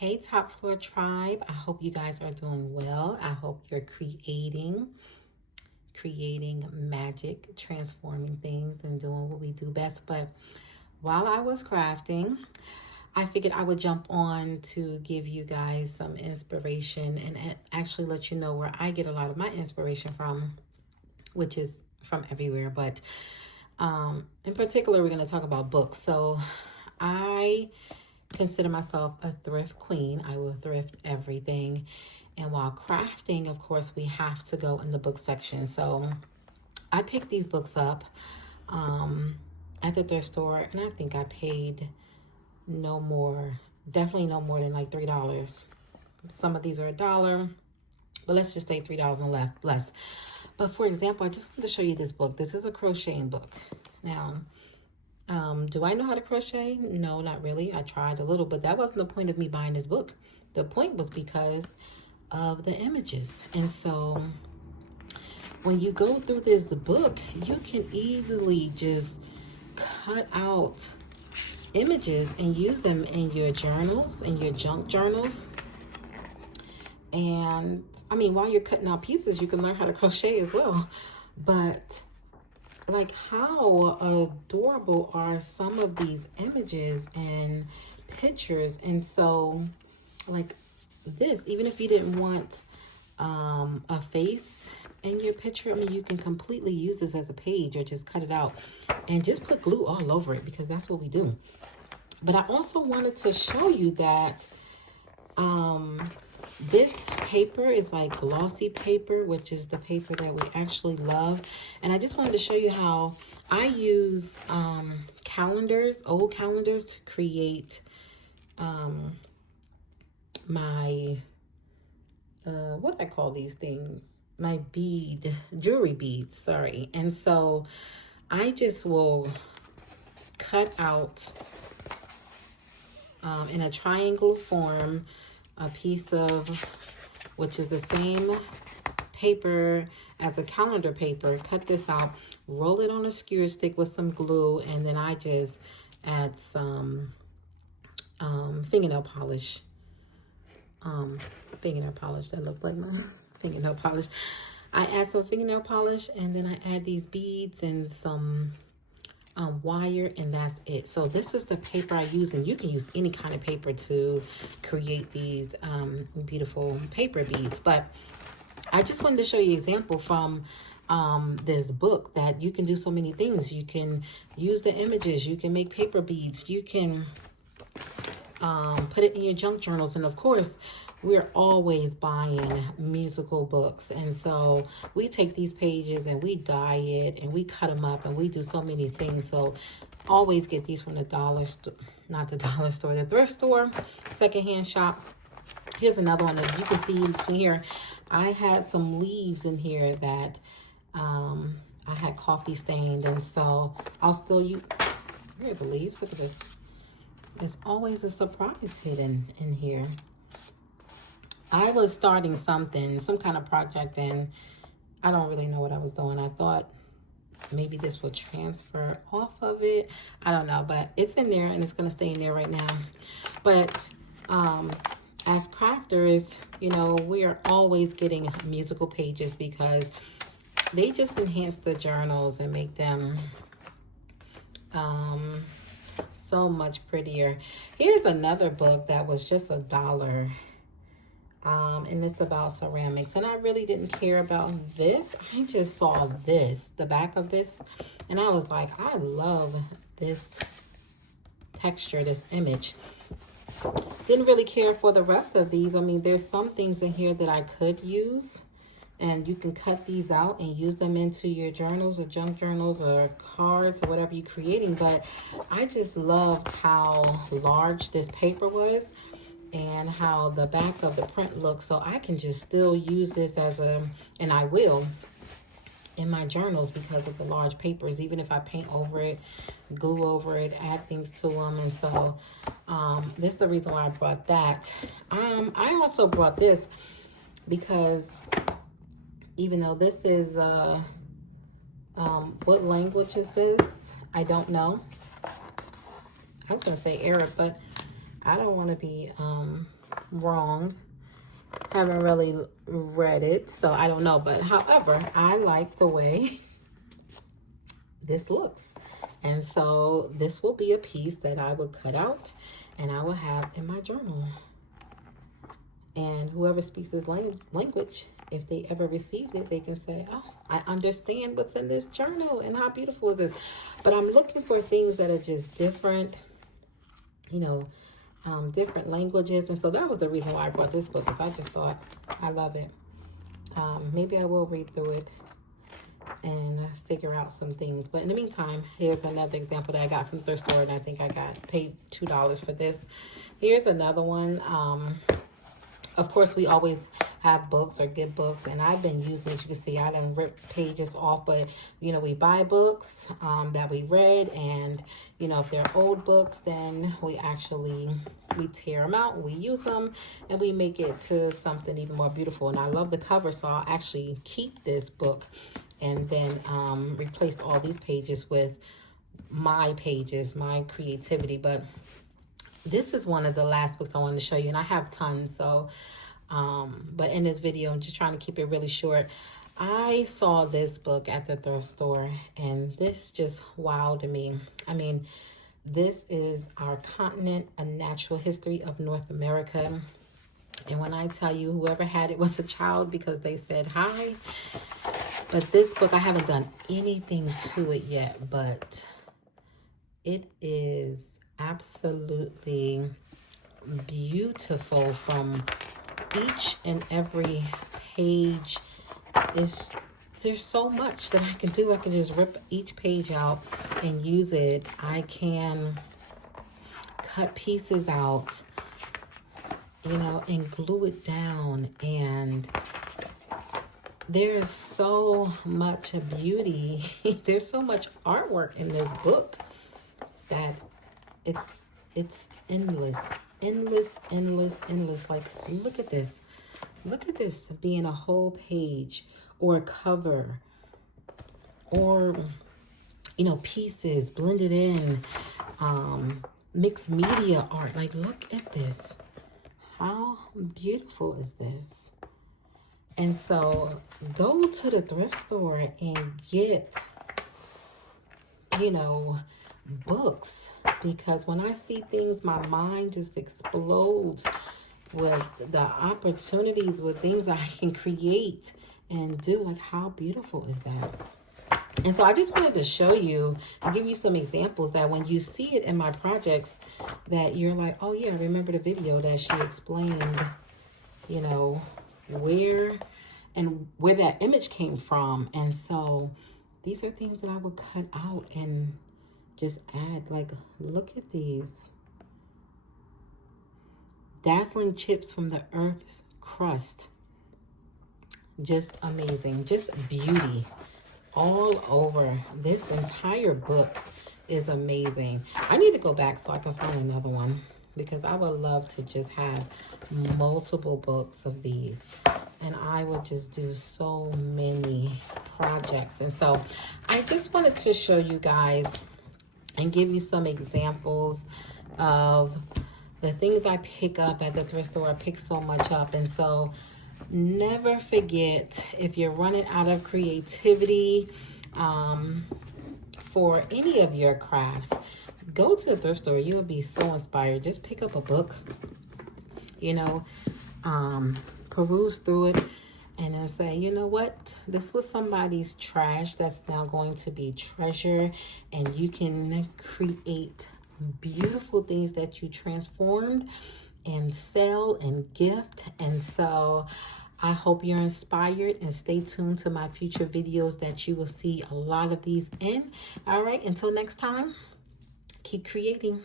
Hey, Top Floor Tribe. I hope you guys are doing well. I hope you're creating magic, transforming things, and doing what we do best. But while I was crafting, I figured I would jump on to give you guys some inspiration and actually let you know where I get a lot of my inspiration from, which is from everywhere. But in particular, we're going to talk about books. So I consider myself a thrift queen. I will thrift everything. And while crafting, of course, we have to go in the book section. So I picked these books up at the thrift store, and I think I paid definitely no more than like $3. Some of these are $1, but let's just say $3 and less. But for example, I just wanted to show you this book. This is a crocheting book. Now, do I know how to crochet? No, not really. I tried a little, but that wasn't the point of me buying this book. The point was because of the images. And so when you go through this book, you can easily just cut out images and use them in your journals, in your junk journals. And I mean, while you're cutting out pieces, you can learn how to crochet as well. But like, how adorable are some of these images and pictures? And so like this, even if you didn't want a face in your picture, I mean, you can completely use this as a page or just cut it out and just put glue all over it, because that's what we do. But I also wanted to show you that this paper is like glossy paper, which is the paper that we actually love. And I just wanted to show you how I use calendars, old calendars, to create my, what do I call these things? My jewelry beads, sorry. And so I just will cut out in a triangle form a piece of, which is the same paper as a calendar paper. Cut this out, roll it on a skewer stick with some glue, and then I just add some fingernail polish. Fingernail polish, that looks like my fingernail polish. I add some fingernail polish, and then I add these beads and some wire, and that's it. So this is the paper I use, and you can use any kind of paper to create these beautiful paper beads. But I just wanted to show you an example from this book that you can do so many things. You can use the images, you can make paper beads, you can put it in your junk journals, and of course we're always buying musical books. And so we take these pages and we dye it and we cut them up and we do so many things. So always get these from the the thrift store, secondhand shop. Here's another one that you can see in between here. I had some leaves in here that I had coffee stained, and so I'll still use. Here are the leaves. Look at this. There's always a surprise hidden in here. I was starting some kind of project, and I don't really know what I was doing. I thought maybe this would transfer off of it. I don't know, but it's in there and it's going to stay in there right now. But as crafters, you know, we are always getting musical pages because they just enhance the journals and make them so much prettier. Here's another book that was just $1. And it's about ceramics, and I really didn't care about this. I just saw the back of this, and I was like, I love this texture, this image. Didn't really care for the rest of these. I mean, there's some things in here that I could use, and you can cut these out and use them into your journals or junk journals or cards or whatever you're creating. But I just loved how large this paper was and how the back of the print looks. So I can just still use this and I will, in my journals because of the large papers, even if I paint over it, glue over it, add things to them. And so this is the reason why I brought that. I also brought this because even though this is, what language is this? I don't know. I was going to say Arab, but I don't want to be wrong. Haven't really read it, so I don't know. But however, I like the way this looks. And so this will be a piece that I will cut out and I will have in my journal. And whoever speaks this language, if they ever received it, they can say, oh, I understand what's in this journal and how beautiful is this. But I'm looking for things that are just different, you know, different languages. And so that was the reason why I brought this book, because I just thought, I love it. Maybe I will read through it and figure out some things. But in the meantime, here's another example that I got from the thrift store, and I think I paid $2 for this. Here's another one. Of course, we always have books or get books, and I've been using, as you can see, I done ripped pages off, but, you know, we buy books that we read, and, you know, if they're old books, then we tear them out, and we use them, and we make it to something even more beautiful. And I love the cover, so I'll actually keep this book and then replace all these pages with my pages, my creativity. But this is one of the last books I wanted to show you, and I have tons. So, but in this video, I'm just trying to keep it really short. I saw this book at the thrift store, and this just wowed me. I mean, this is Our Continent, A Natural History of North America. And when I tell you, whoever had it was a child, because they said hi. But this book, I haven't done anything to it yet, but it is absolutely beautiful from each and every page. There's so much that I can do. I can just rip each page out and use it. I can cut pieces out, you know, and glue it down. And there's so much beauty. There's so much artwork in this book that it's endless. Like, look at this being a whole page or a cover, or, you know, pieces blended in, mixed media art. Like, look at this. How beautiful is this? And so go to the thrift store and get, you know, books, because when I see things, my mind just explodes with the opportunities, with things I can create and do. Like, how beautiful is that? And so I just wanted to show you and give you some examples that when you see it in my projects, that you're like, oh yeah, I remember the video that she explained, you know, where that image came from. And so these are things that I would cut out and just add. Like, look at these dazzling chips from the earth's crust. Just amazing. Just beauty all over. This entire book is amazing. I need to go back so I can find another one, because I would love to just have multiple books of these, and I would just do so many projects. And so I just wanted to show you guys and give you some examples of the things I pick up at the thrift store. I pick so much up. And so never forget, if you're running out of creativity for any of your crafts, go to the thrift store. You'll be so inspired. Just pick up a book, you know, peruse through it, and then say, you know what, this was somebody's trash that's now going to be treasure. And you can create beautiful things that you transformed and sell and gift. And so I hope you're inspired, and stay tuned to my future videos that you will see a lot of these in. All right, until next time, keep creating.